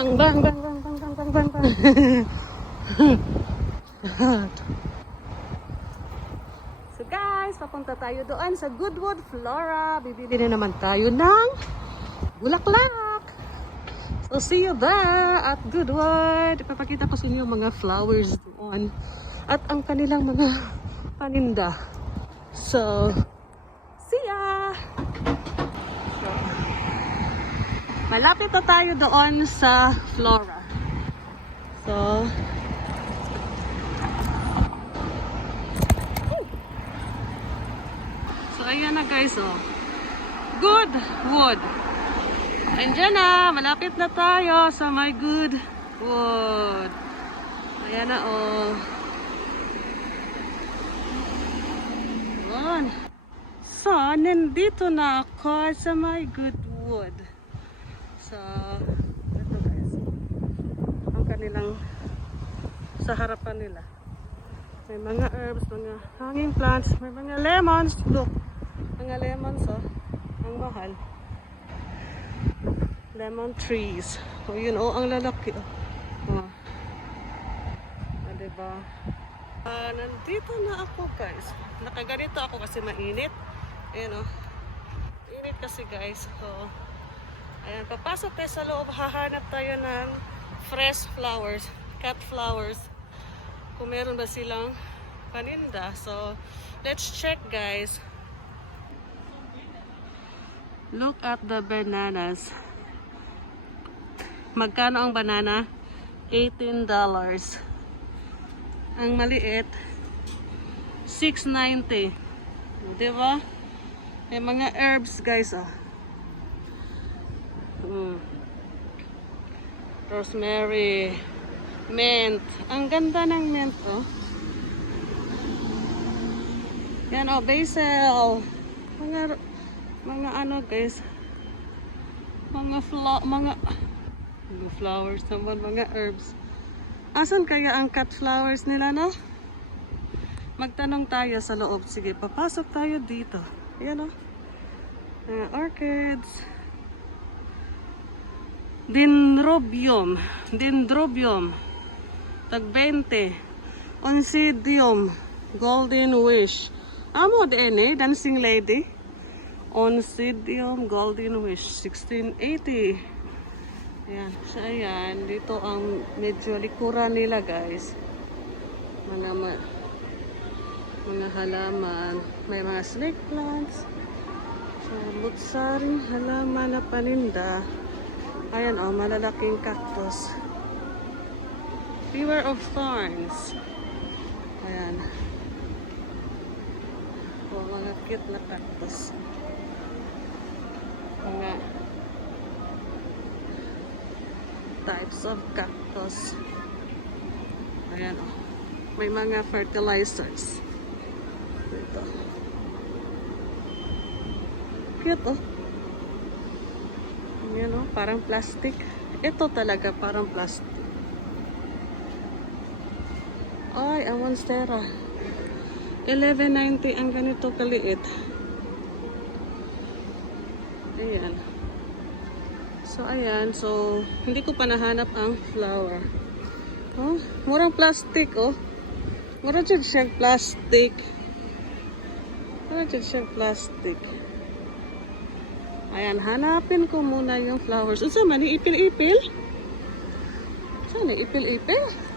Bang, bang, bang, bang, bang, bang, bang, bang, bang. So guys, papunta tayo doon sa Goodwood Flora. Bibili na naman tayo ng bulaklak. So see you there at Goodwood. Ipapakita ko sa inyo yung mga flowers doon. At ang kanilang mga paninda. So, see ya! So, malapit na tayo doon sa Flora. So ayan na guys, oh. Goodwood. Andiyan na, malapit na tayo sa my Goodwood. Ayan na, oh. Ayan. So, nandito na ako sa my Goodwood. So, ito guys. Ang kanilang sa harapan nila. May mga herbs, mga hanging plants, may mga lemons. Look, mga lemons, oh. Ang mahal. Lemon trees. O yun, oh, ang lalaki, oh. Diba? Nandito na ako, guys. Nakaganito ako kasi mainit. Ayan, oh. Init kasi, guys. So, ayan, papasok tayo sa loob. Hahanap tayo ng fresh flowers, cut flowers. Kung meron ba silang paninda. So, let's check, guys. Look at the bananas. Magkano ang banana? $18. Ang maliit, $6.90. Diba? May mga herbs, guys, oh. Rosemary, mint. Ang ganda ng mint, oh. Yan, oh, basil. Mga ano, guys. Mga flowers naman, mga herbs. Asan kaya ang cut flowers nila, no? Magtanong tayo sa loob. Sige, papasok tayo dito. Ayan, oh. Orchids. Dendrobium. Tag 20. Oncidium. Golden Wish. Amo din, dancing lady. Oncidium Golden Wish. $16.80. Ayan. So, ayan. Dito ang medyo likuran nila, guys. Mga halaman. May mga snake plants. So, butsaring halaman na paninda. Ayan, oh, malalaking cactus. Beware of thorns. Ayan. O, mga cute na cactus. Mga types of cactus. Ayan, oh. May mga fertilizers. Ito. Cute, oh. Ayan, oh. Parang plastic. Ito talaga parang plastic. Ay, ang monstera. $11.90 ang ganito kaliit. Ayan. So, ayan. So, hindi ko pa nahanap ang flower. Oh, murang plastic, oh. Murang dyan siyang plastic. Ayan, hanapin ko muna yung flowers. Saan man, ipil-ipil? Saan, ipil-ipil?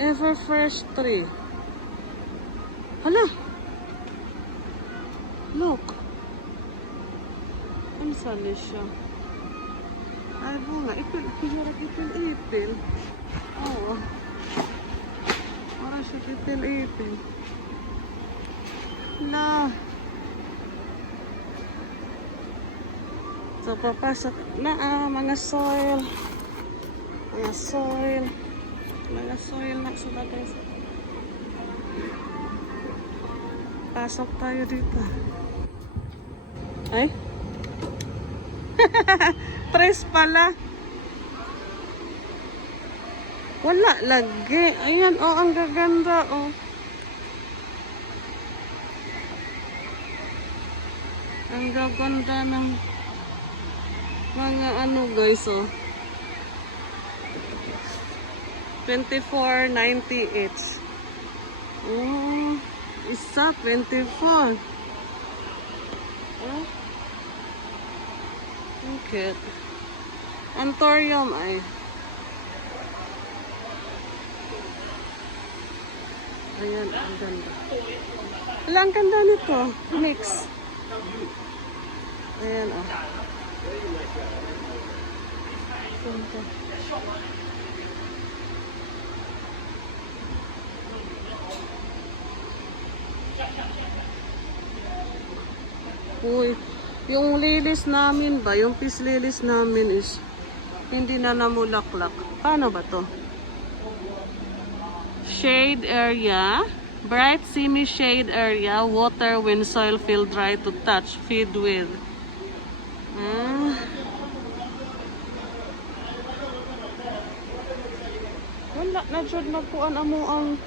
Ever fresh tree. Hala! Look! Ano saan siya? Ay, bunga. Ipil-ipil. Oo. Parang siya ipil-ipil. Na. So, papasok na mga soil. Mga soil na sila, guys. Pasok tayo dito. Ay? Tres pala. Wala lagi. Ayan, oh, ang gaganda, oh. Ang gaganda ng Mga ano guys, oh. 24.90 each. Oh, isa 24. Oh. Okay. Antorium ay. Ayan, ang ganda. Wala, ang ganda nito. Mix. Ayan, oh. Ganda. Uy, yung lilis namin ba, yung peace lilis namin is hindi na namulaklak. Paano ba to? Shade area, bright semi-shade area, water when soil feel dry to touch, feed with. Wala na jud magkuan amo ang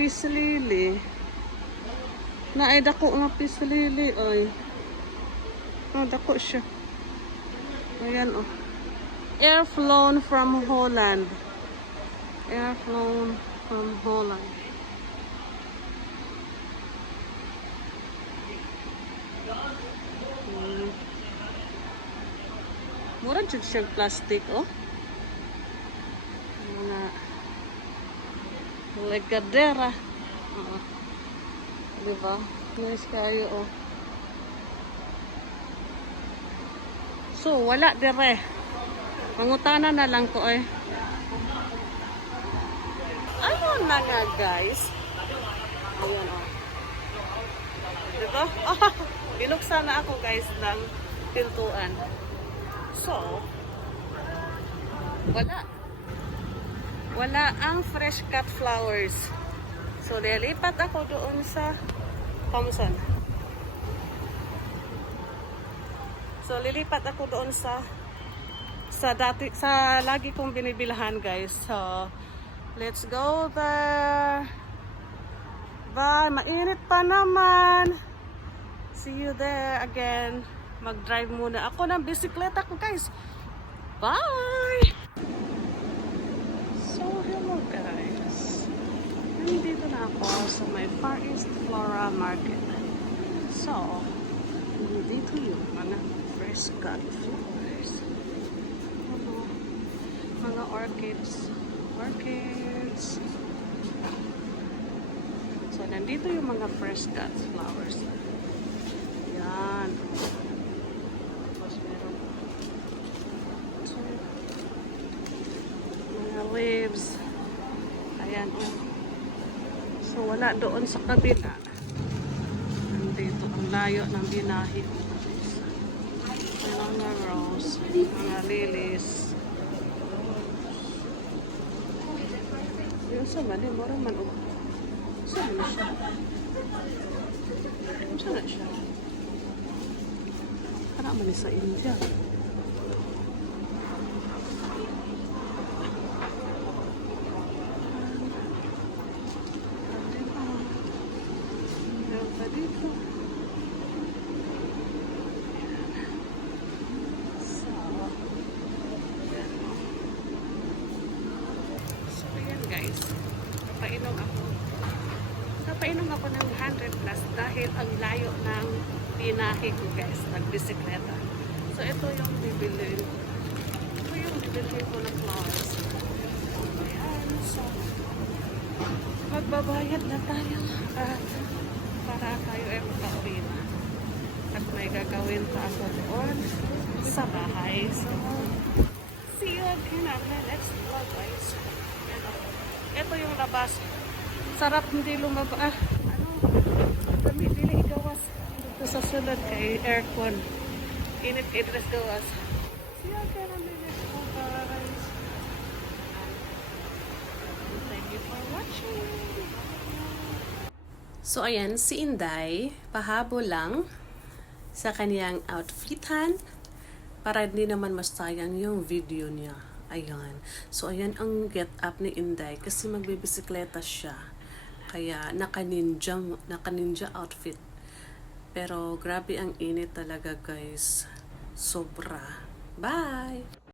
peace lily. Naay dako nga peace lily ay. Dako siya. Ayan oh. Air flown from Holland. Air flown from Holland. Mura jud siya plastic oh. Mga legadera. Diba? Nice kayo oh. So, wala dire. Pangutana na lang ko eh. Ano na nga guys? Ayan oh. Diba? Binuksan na ako guys ng pintuan. So, wala ang fresh cut flowers. So, lilipat ako doon sa Thompson. So, lilipat ako doon sa lagi kong binibilhan, guys. So, let's go there. Bye. Mainit pa naman. See you there again. Mag-drive muna ako ng bisikleta ko, guys. Bye! So, hello, guys. Nandito na ako sa may Far East Flora Market. So, dito yung mga fresh cut flowers. Mga orchids. So, nandito yung mga fresh cut flowers. Yan. Tapos meron mga leaves. Ayan. So, wala doon sa kabila. Nandito ang layo ng binahe. Mga rose. Mga lilies. Yung sa mali, mura man o. Saan na siya? Saan na siya? Para man sa India. Meron pa dito. Guys, napainom ako ng 100 plus dahil ang layo ng binahe ko guys, nagbisikleta. So ito yung bibili ko ng flowers. Ayan, so magbabayad na tayo para tayo ay makauwi na. At may gagawin pa ako doon sa bahay. So see you again on the next vlog guys. Ito yung labas. Sarap hindi lumaba. Dami dili igawas. Dito sa sulod kay aircon. Init idres gawas. See you again on the next vlog guys. Thank you for watching. So ayan, si Inday, pahabol lang sa kaniyang outfitan para hindi naman masayang yung video niya. Ayan. So, ayan ang get up ni Inday kasi magbibisikleta siya. Kaya, naka-ninja outfit. Pero, grabe ang init talaga, guys. Sobra. Bye!